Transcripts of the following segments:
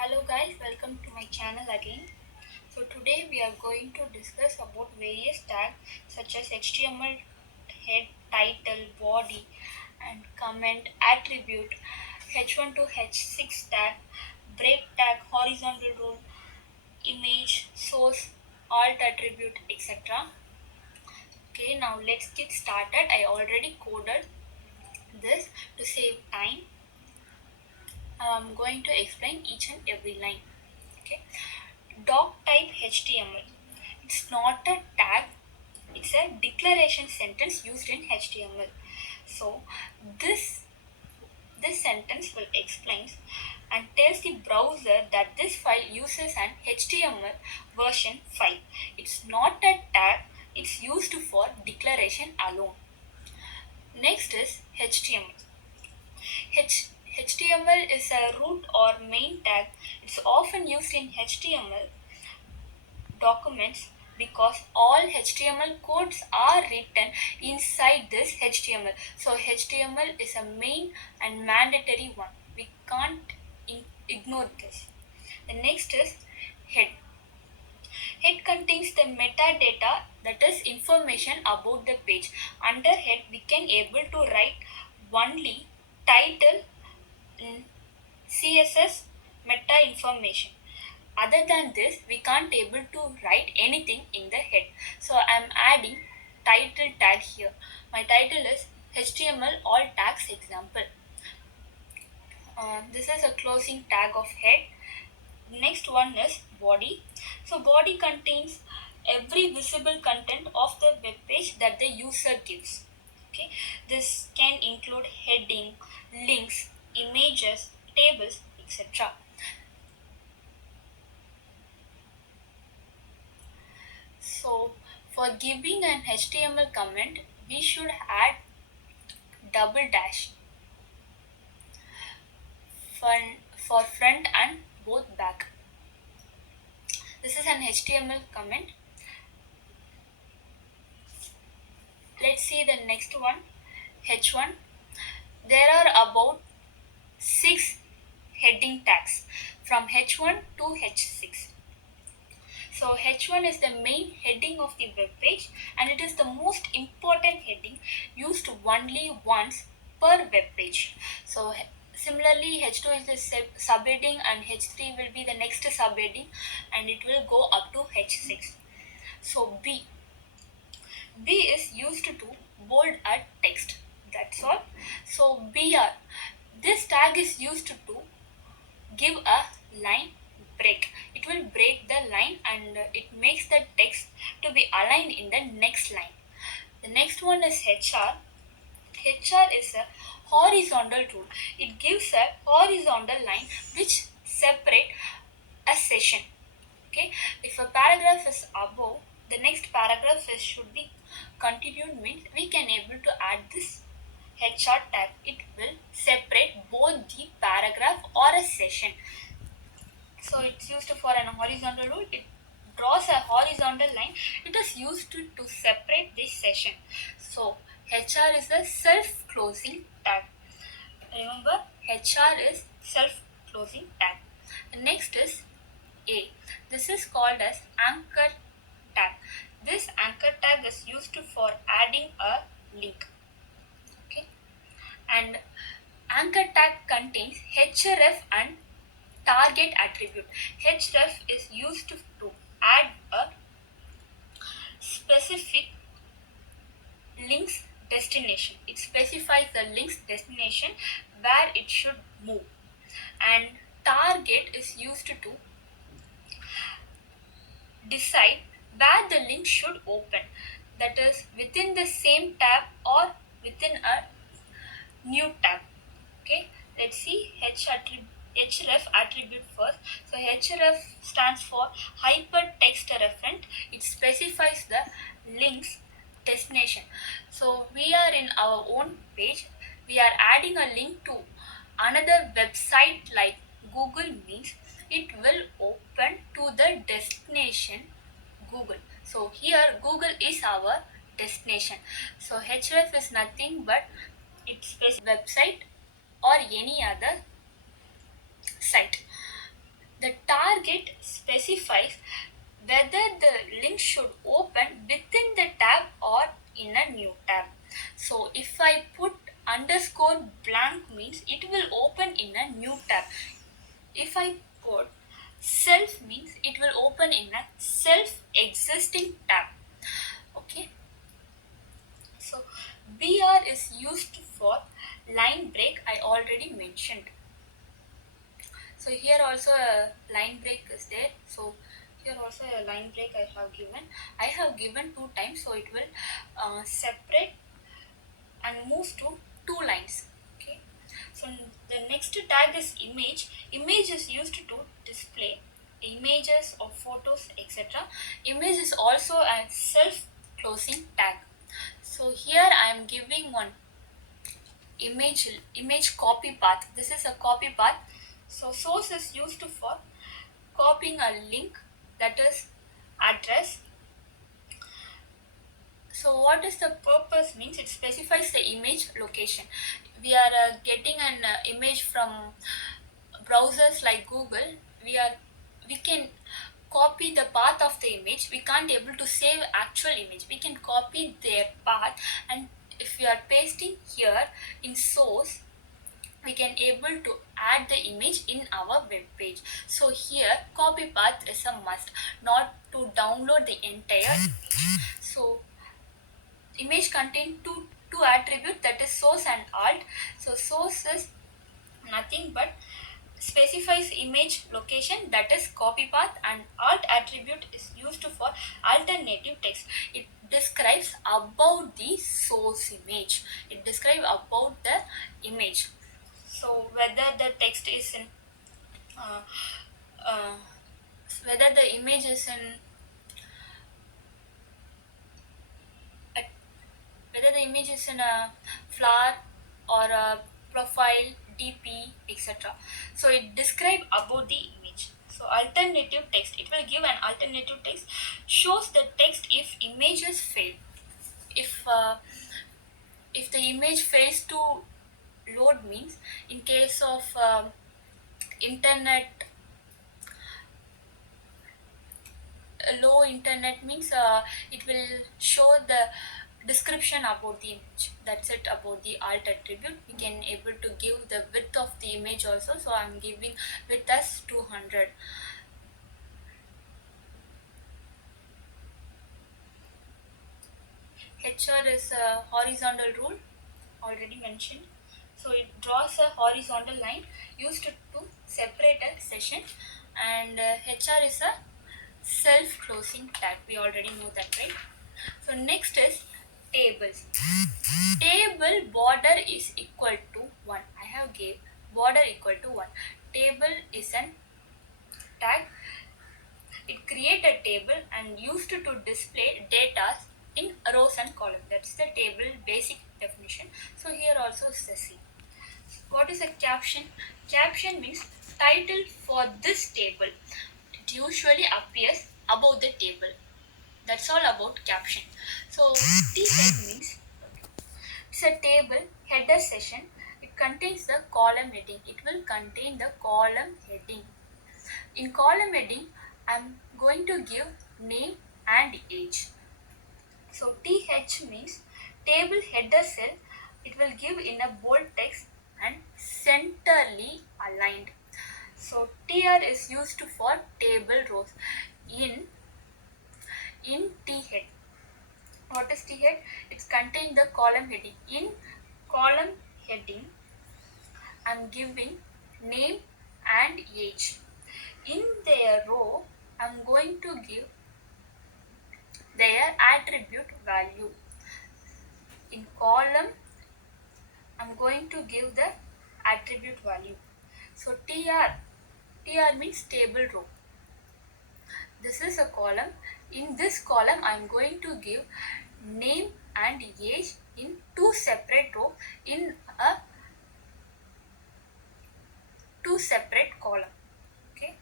Hello guys, welcome to my channel again. So today we are going to discuss about various tags such as HTML head, title, body and comment, attribute, H1 to H6 tag, break tag, horizontal rule, image, source, alt attribute, etc. Okay, now let's get started. I already coded this to save time. I'm going to explain each and every line. Okay, doc type HTML. It's not a tag, it's a declaration sentence used in HTML. So this sentence will explain and tells the browser that this file uses an HTML version file. It's not a tag, it's used for declaration alone. Next is HTML. HTML is a root or main tag. It's often used in HTML documents because all HTML codes are written inside this HTML. So HTML is a main and mandatory one. We can't ignore this. The next is head. Head contains the metadata, that is information about the page. Under head we can able to write only title, CSS, meta information. Other than this, we can't able to write anything in the head. So I'm adding title tag here. My title is HTML all tags example. This is a closing tag of head. Next one is body. So body contains every visible content of the web page that the user gives. Okay, this can include heading, links, images, tables, etc. So for giving an HTML comment, we should add double dash for, for front and both back. This is an HTML comment. Let's see the next one, H1. There are about 6 heading tags from H1 to H6. So H1 is the main heading of the web page and it is the most important heading used only once per web page. So similarly H2 is the subheading and H3 will be the next subheading and it will go up to H6. So B is used to bold a text. That's all. So BR, this tag is used to give a line break. It will break the line and it makes the text to be aligned in the next line. The next one is HR. HR is a horizontal rule. It gives a horizontal line which separate a session. Okay, if a paragraph is above, the next paragraph should be continued, means we can able to add this HR tag. It will separate both the paragraph or a session. So it's used for an horizontal rule. It draws a horizontal line. It is used to separate this session. So HR is a self-closing tag. Remember, HR is self-closing tag. The next is A. This is called as anchor tag. This anchor tag is used for adding a link. Okay, and anchor tag contains href and target attribute. Href is used to add a specific link's destination. It specifies the link's destination where it should move. And target is used to decide where the link should open. That is within the same tab or within a new tab. Okay, let's see href attribute first. So href stands for hypertext referent. It specifies the link's destination. So we are in our own page. We are adding a link to another website like Google, means it will open to the destination Google. So here Google is our destination. So href is nothing but its website or any other site. target specifies whether the link should open within the tab or in a new tab. So if I put underscore blank means it will open in a new tab. If I put self means it will open in a self existing tab. Okay. So BR is used for line break, I already mentioned. So here also a line break is there. So here also a line break I have given. I have given 2 times, so it will separate and move to 2 lines. Okay. So the next tag is image. Image is used to display images or photos, etc. Image is also a self-closing tag. So here I am giving one image copy path. This is a copy path. So source is used for copying a link, that is address. So what is the purpose means it specifies the image location. We are getting an image from browsers like Google. We can copy the path of the image. We can't able to save actual image. We can copy their path, and if we are pasting here in source, we can able to add the image in our web page. So here copy path is a must, not to download the entire image. So image contain two attribute, that is source and alt. So source is nothing but specifies image location, that is copy path, and alt attribute is used for alternative text. It describes about the source image. It describes about the image. So whether the text is in uh, uh, whether the image is in a, whether the image is in a flower or a profile, DP, etc. So it describe about the image. So alternative text, it will give an alternative text, shows the text if images fail. If the image fails to load means, in case of internet low internet means, it will show the description about the image. That's it about the alt attribute. We can able to give the width of the image also. So I'm giving width as 200. HR is a horizontal rule, already mentioned. So it draws a horizontal line used to separate a session, and HR is a self-closing tag. We already know that, right? So next is tables. Table border is equal to 1. I have gave border equal to 1. Table is an tag. It create a table and used to display data in rows and columns. That's the table basic definition. So here also is the same. What is a caption? Caption means title for this table. It usually appears above the table. That's all about caption. So T-head means it's a table header session. It contains the column heading. It will contain the column heading. In column heading, I'm going to give name and age. So TH means table header cell. It will give in a bold text and centrally aligned. So TR is used for table rows. In T head. What is T head? It contains the column heading. In column heading, I'm giving name and age. In their row, I'm going to give their attribute value. In column, I'm going to give the attribute value. So TR means table row. This is a column. In this column, I'm going to give name and age in 2 separate rows in a 2 separate column. Okay.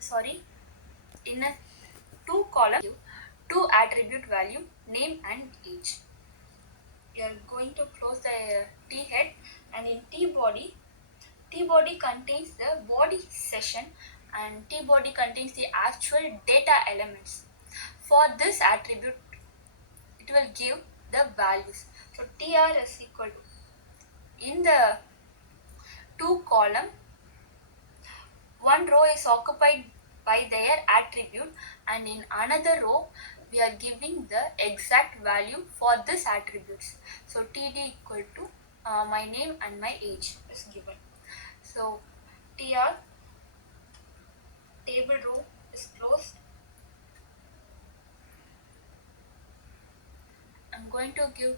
Sorry. In a 2 column, 2 attribute value, name and age. We are going to close the T head, and in T body T-body contains the body session and T-body contains the actual data elements. For this attribute, it will give the values. So TR is equal to, in the two column, one row is occupied by their attribute and in another row we are giving the exact value for this attributes. So TD equal to my name and my age is given. So TR table row is closed. I'm going to give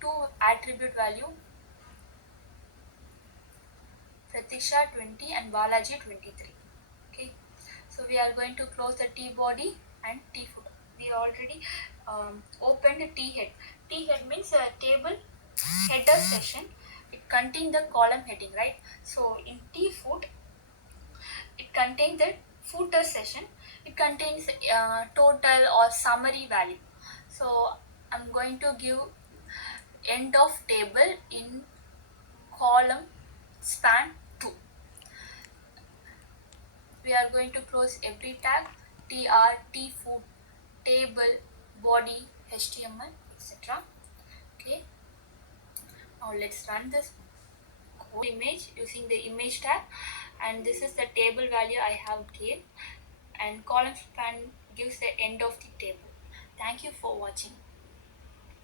two attribute value, Pratisha 20 and Balaji 23. Okay, so we are going to close the T body and T footer. We already opened T head. T head means a table header session. It contains the column heading, right? So in T foot, it contains the footer session. It contains total or summary value. So I'm going to give end of table in column span 2. We are going to close every tag, tr, tfood, table, body, html, etc. Okay, now let's run this code image using the image tag, and this is the table value I have given, and column span gives the end of the table. Thank you for watching.